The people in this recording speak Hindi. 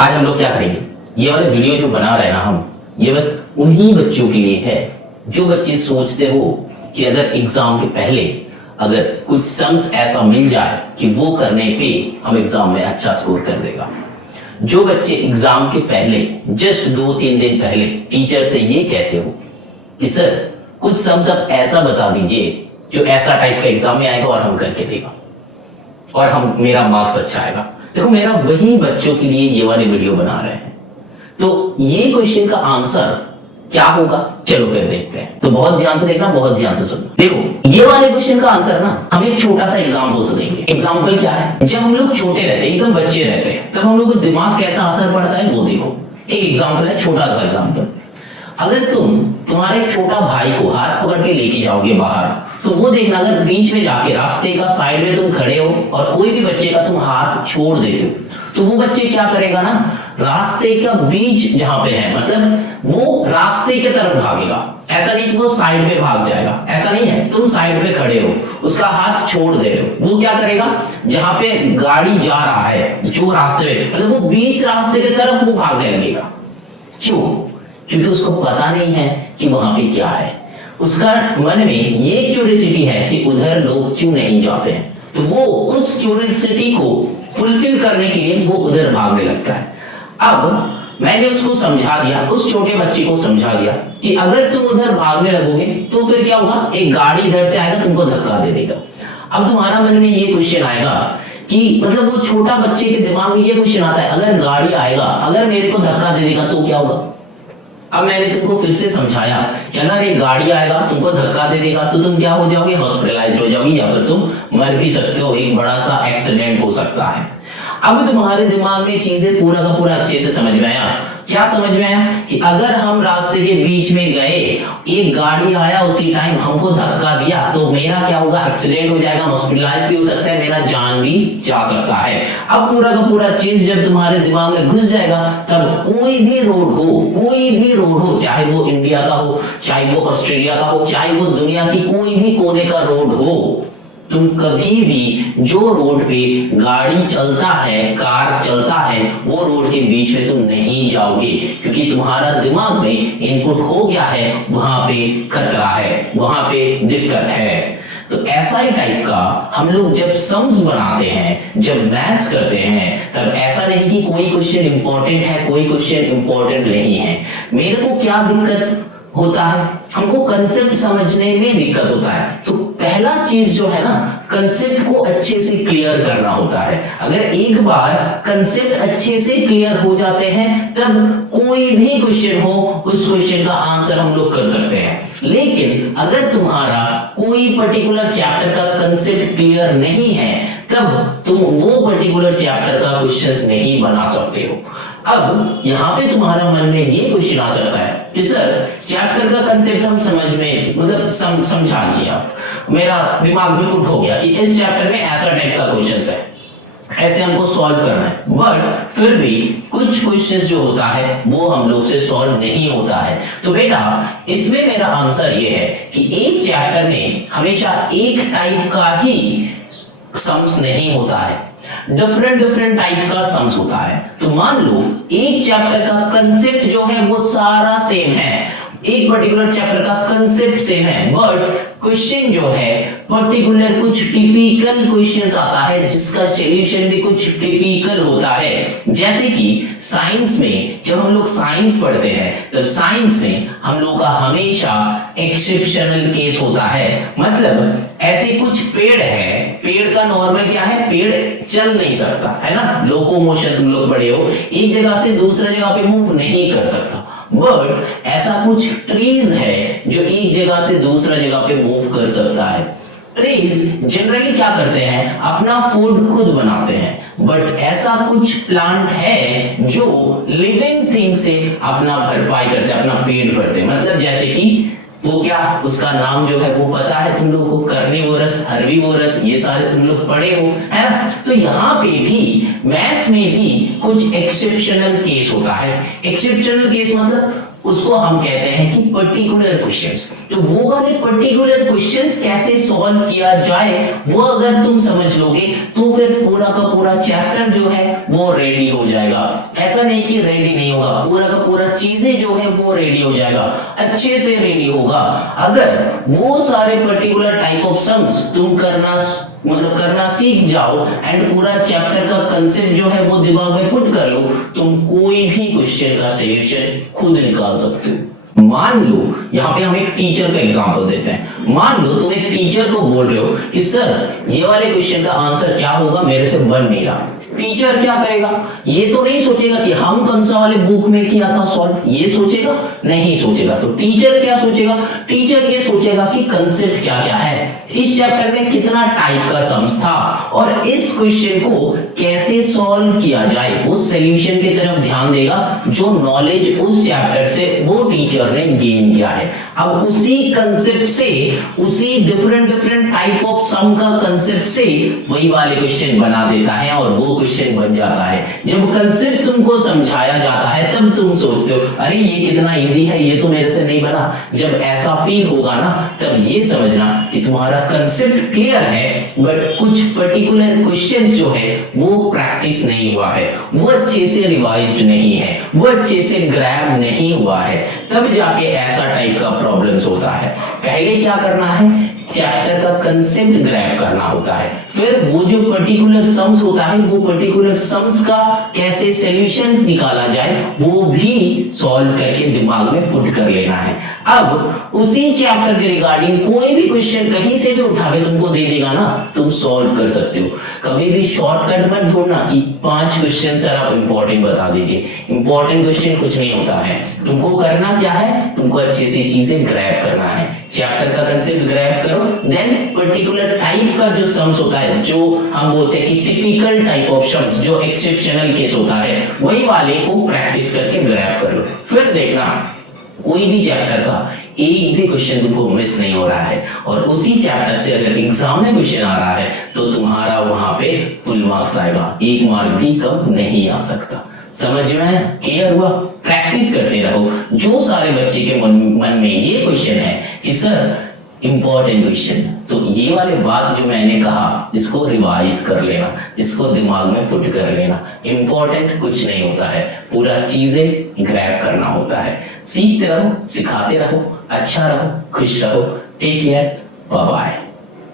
आज हम लोग क्या करेंगे, ये वाले वीडियो जो बना रहे हैं ना हम, ये बस उन्हीं बच्चों के लिए है जो बच्चे सोचते हो कि अगर एग्जाम के पहले अगर कुछ सम्स ऐसा मिल जाए कि वो करने पे हम एग्जाम में अच्छा स्कोर कर देगा। जो बच्चे एग्जाम के पहले जस्ट 2-3 दिन पहले टीचर से ये कहते हो कि सर कुछ सम्स आप ऐसा बता दीजिए जो ऐसा टाइप का एग्जाम में आएगा और हम करके देगा और हम मेरा मार्क्स अच्छा आएगा। देखो मेरा वही बच्चों के लिए ये वाले वीडियो बना रहे हैं, तो ये क्वेश्चन का आंसर क्या होगा चलो फिर देखते हैं। तो बहुत ध्यान से देखना, बहुत ध्यान से सुनना। देखो ये वाले क्वेश्चन का आंसर ना हम एक छोटा सा एग्जाम्पल से देंगे। एग्जाम्पल क्या है, जब हम लोग छोटे रहते हैं, एकदम बच्चे रहते हैं, तब हम लोग को दिमाग कैसा असर पड़ता है वो देखो। एक एग्जाम्पल है, छोटा सा एग्जाम्पल। अगर तुम्हारे छोटा भाई को हाथ पकड़ के लेके जाओगे बाहर, तो वो देखना अगर बीच में जाके रास्ते का साइड में तुम खड़े हो और कोई भी बच्चे का तुम हाथ छोड़ देते हो, तो वो बच्चे क्या करेगा ना, रास्ते का बीच जहां पे है मतलब वो रास्ते की तरफ भागेगा। ऐसा नहीं कि वो साइड में भाग जाएगा, ऐसा नहीं है। तुम साइड में खड़े हो, उसका हाथ छोड़ दे रहे हो, वो क्या करेगा, जहां पे गाड़ी जा रहा है जो रास्ते में मतलब वो बीच रास्ते की तरफ वो भागने लगेगा। क्यों? क्योंकि उसको पता नहीं है कि वहां पे क्या है। उसका मन में ये क्यूरियोसिटी है कि उधर लोग क्यों नहीं जाते हैं, तो वो उस क्यूरियोसिटी को फुलफिल करने के लिए वो उधर भागने लगता है। अब मैंने उसको समझा दिया, उस छोटे बच्चे को समझा दिया कि अगर तुम उधर भागने लगोगे तो फिर क्या होगा, एक गाड़ी इधर से आएगा तुमको धक्का दे देगा। अब तुम्हारा मन में ये क्वेश्चन आएगा कि मतलब वो छोटा बच्चे के दिमाग में ये क्वेश्चन आता है, अगर गाड़ी आएगा, अगर मेरे को धक्का दे देगा तो क्या होगा। अब मैंने तुमको फिर से समझाया कि अगर एक गाड़ी आएगा तुमको धक्का दे देगा तो तुम क्या हो जाओगे, हॉस्पिटलाइज्ड हो जाओगे या फिर तुम मर भी सकते हो, एक बड़ा सा एक्सीडेंट हो सकता है। अब तुम्हारे दिमाग में चीजें पूरा का पूरा अच्छे से समझ में आया। क्या समझ में आया कि अगर हम रास्ते के बीच में गए, एक गाड़ी आया उसी टाइम हमको धक्का दिया, तो मेरा क्या होगा, एक्सीडेंट हो जाएगा, हॉस्पिटलाइज भी हो सकता है, मेरा जान भी जा सकता है। अब पूरा का पूरा चीज जब तुम्हारे दिमाग में घुस जाएगा, तब कोई भी रोड हो, चाहे वो इंडिया का हो, चाहे वो ऑस्ट्रेलिया का हो, चाहे वो दुनिया की कोई भी कोने का रोड हो, तुम कभी भी जो रोड पे गाड़ी चलता है, कार चलता है, वो रोड के बीच में तुम नहीं जाओगे, क्योंकि तुम्हारा दिमाग में इनपुट हो गया है वहां पे खतरा है, वहां पे दिक्कत है। तो ऐसा ही टाइप का हम लोग जब सम्स बनाते हैं, जब मैथ्स करते हैं, तब ऐसा नहीं कि कोई क्वेश्चन इंपॉर्टेंट है, कोई क्वेश्चन इंपॉर्टेंट नहीं है। मेरे को क्या दिक्कत होता है, हमको कंसेप्ट समझने में दिक्कत होता है। तो पहला चीज जो है ना, कंसेप्ट को अच्छे से क्लियर करना होता है। अगर एक बार कंसेप्ट अच्छे से क्लियर हो जाते हैं, तब कोई भी क्वेश्चन हो, उस क्वेश्चन का आंसर हम लोग कर सकते हैं। लेकिन अगर तुम्हारा कोई पर्टिकुलर चैप्टर का कंसेप्ट क्लियर नहीं है, तब तुम वो पर्टिकुलर चैप्टर का क्वेश्चन नहीं बना सकते हो। अब यहाँ पे तुम्हारा मन में ये क्वेश्चन आ सकता है कि सर चैप्टर का कंसेप्ट हम समझ में मतलब समझा लिया, मेरा दिमाग में पुट हो गया कि इस चैप्टर में ऐसा टाइप का क्वेश्चन है, ऐसे हमको सॉल्व करना है, बट फिर भी कुछ क्वेश्चंस जो होता है वो हम लोग से सॉल्व नहीं होता है। तो बेटा इसमें मेरा आंसर ये है कि एक चैप्टर में हमेशा एक टाइप का ही सम्स नहीं होता है, डिफरेंट टाइप का सम्स होता है। तो मान लो एक चैप्टर का कंसेप्ट जो है वो सारा सेम है, एक पर्टिकुलर चैप्टर का कंसेप्ट सेम है, बट क्वेश्चन जो है पर्टिकुलर कुछ टिपिकल क्वेश्चंस आता है जिसका सॉल्यूशन भी कुछ टिपिकल होता है। जैसे कि साइंस में जब हम लोग साइंस पढ़ते हैं, तब साइंस में हम लोग का हमेशा एक्सेप्शनल केस होता है। मतलब ऐसे कुछ पेड़ है, पेड़ का नॉर्मल क्या है, पेड़ चल नहीं सकता है ना, लोकोमोशन तुम लोग पढ़े हो, एक जगह से दूसरी जगह पे मूव नहीं कर सकता, बट ऐसा कुछ ट्रीज है जो एक जगह से दूसरा जगह पे मूव कर सकता है। ट्रीज जनरली क्या करते हैं, अपना फूड खुद बनाते हैं, बट ऐसा कुछ प्लांट है जो लिविंग थिंग से अपना भरपाई करते हैं, अपना पेट भरते हैं। मतलब जैसे कि वो क्या, उसका नाम जो है वो पता है तुम लोगों को, कार्निवोरस, हर्बीवोरस, ये सारे तुम लोग पढ़े हो, है ना। तो यहाँ पे भी मैथ्स में भी कुछ एक्सेप्शनल केस होता है। एक्सेप्शनल केस मतलब उसको हम कहते हैं कि पर्टिकुलर क्वेश्चंस। तो वो वाले पर्टिकुलर क्वेश्चंस कैसे सॉल्व किया जाए वो अगर तुम समझ लोगे तो फिर पूरा का पूरा चैप्टर जो है वो रेडी हो जाएगा। ऐसा नहीं कि रेडी नहीं होगा, पूरा का पूरा चीजें जो है वो रेडी हो जाएगा, अच्छे से रेडी होगा। अगर वो सारे पर्टिकुलर टाइप ऑफ सम्स तुम करना सीख जाओ एंड पूरा चैप्टर का कंसेप्ट जो है वो दिमाग में पुट कर लो, तुम कोई भी क्वेश्चन का सॉल्यूशन खुद निकाल सकते हो। मान लो यहाँ पे हम एक टीचर का एग्जांपल देते हैं। मान लो तुम एक टीचर को बोल रहे हो कि सर ये वाले क्वेश्चन का आंसर क्या होगा, मेरे से बन नहीं रहा। टीचर क्या करेगा, ये तो नहीं सोचेगा कि हम कौन सा वाले बुक में किया था सॉल्व, ये सोचेगा नहीं सोचेगा। तो टीचर क्या सोचेगा, टीचर ये सोचेगा कि कंसेप्ट क्या क्या है, इस चैप्टर में कितना टाइप का सम्स था और इस क्वेश्चन को कैसे सॉल्व किया जाए, वो सॉल्यूशन की तरफ ध्यान देगा जो नॉलेज उस चैप्टर से वो टीचर ने गेन किया है। अब उसी कंसेप्ट से, उसी डिफरेंट टाइप ऑफ सम का कंसेप्ट से वही वाले क्वेश्चन बना देता है और वो क्वेश्चन बन जाता है। जब कंसेप्ट तुमको समझाया जाता है तब तुम सोचते हो अरे ये कितना इजी है, ये तो मेरे से नहीं बना। जब ऐसा फील होगा ना तब ये समझना कि तुम्हारा कंसेप्ट क्लियर है बट कुछ पर्टिकुलर क्वेश्चंस जो है वो प्रैक्टिस नहीं हुआ है, वो अच्छे से रिवाइज्ड नहीं है, वो अच्छे से ग्रैब नहीं हुआ है, तब जाके ऐसा टाइप का प्रॉब्लम्स होता है। पहले क्या करना है, चैप्टर का कंसेप्ट ग्रैब करना होता है, फिर वो जो पर्टिकुलर सम्स होता है वो पर्टिकुलर सम्स का कैसे सॉल्यूशन निकाला जाए वो भी सॉल्व करके दिमाग में पुट कर लेना है। अब उसी चैप्टर के रिगार्डिंग कोई भी क्वेश्चन कहीं से भी उठा के तुमको दे देगा ना, तुम सॉल्व कर सकते हो। कभी भी शॉर्टकट मत ढूंढना कि 5 क्वेश्चन सर आप इंपॉर्टेंट बता दीजिए। इंपॉर्टेंट क्वेश्चन कुछ नहीं होता है, तुमको करना क्या है, तुमको अच्छे से चीजें ग्रैब करना है। चैप्टर का कंसेप्ट ग्रैब करो, देन पर्टिकुलर टाइप का जो सम्स होता है, जो हम बोलते हैं कि टिपिकल टाइप ऑफ सम्स, जो एक्सेप्शनल केस होता है, वही वाले को प्रैक्टिस करके ग्रैब कर लो। फिर देखना कोई भी चैप्टर का एक भी क्वेश्चन तुमको मिस नहीं हो रहा है और उसी चैप्टर से अगर एग्जाम में क्वेश्चन आ रहा है तो तुम्हारा वहां पे फुल मार्क्स आएगा, 1 मार्क भी कम नहीं आ सकता। समझ में क्लियर हुआ? प्रैक्टिस करते रहो। जो सारे बच्चे के मन में ये क्वेश्चन है कि सर इंपॉर्टेंट क्वेश्चन, तो ये वाले बात जो मैंने कहा इसको रिवाइज कर लेना, इसको दिमाग में पुट कर लेना। इंपॉर्टेंट कुछ नहीं होता है, पूरा चीजें ग्रैब करना होता है। सीखते रहो, सिखाते रहो, अच्छा रहो, खुश रहो। Take care, bye bye.